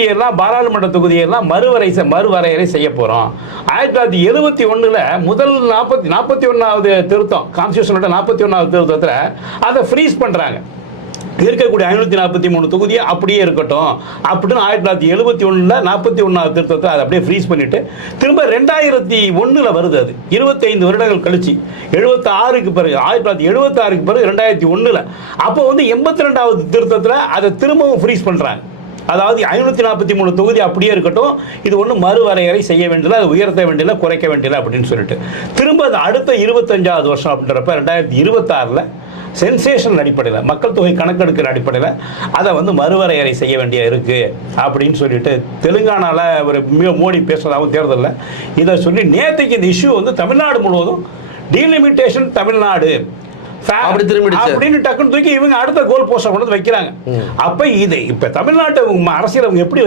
தொகுதியெல்லாம் பாராளுமன்ற தொகுதியெல்லாம் மறுவரையறை செய்ய போகிறோம். 1971 முதல் 41வது திருத்தம், கான்ஸ்டியூஷனோட 41வது திருத்தத்தில் அதை ஃப்ரீஸ் பண்ணுறாங்க. இருக்கக்கூடிய 543 தொகுதியை அப்படியே இருக்கட்டும் அப்படின்னு 1971 41வது திருத்தத்தை அதை அப்படியே ஃப்ரீஸ் பண்ணிட்டு திரும்ப 2001 வருது. அது 25 வருடங்கள் கழிச்சு 76க்கு பிறகு 1976க்கு பிறகு 2001 அப்போ வந்து 82வது திருத்தத்தில் அதை திரும்பவும் ஃப்ரீஸ் பண்ணுறாங்க. அதாவது 543 தொகுதி அப்படியே இருக்கட்டும், இது ஒன்றும் மறுவரையறை செய்ய வேண்டியதில்லை, அது உயர்த்த வேண்டியதில்லை, குறைக்க வேண்டியதில்லை அப்படின்னு சொல்லிட்டு திரும்ப அது அடுத்த 25வது வருஷம் அப்படின்றப்ப 2026 சென்சேஷன் அடிப்படையில், மக்கள் தொகை கணக்கெடுக்கிற அடிப்படையில் அதை வந்து மறுவரையறை செய்ய வேண்டிய இருக்குது அப்படின்னு சொல்லிட்டு தெலுங்கானாவில் ஒரு மோடி பேசுறதாகவும் தேர்தலில் இதை சொல்லி நேற்றுக்கு இந்த இஷ்யூ வந்து தமிழ்நாடு முழுவதும் டீலிமிட்டேஷன் தமிழ்நாடு அப்படின்னு டக்குன்னு தூக்கி இவங்க அடுத்த கோல் போஸ்டர் கொண்டு வந்து வைக்கிறாங்க. அப்ப இது இப்ப தமிழ்நாட்டு அரசியல் அவங்க எப்படி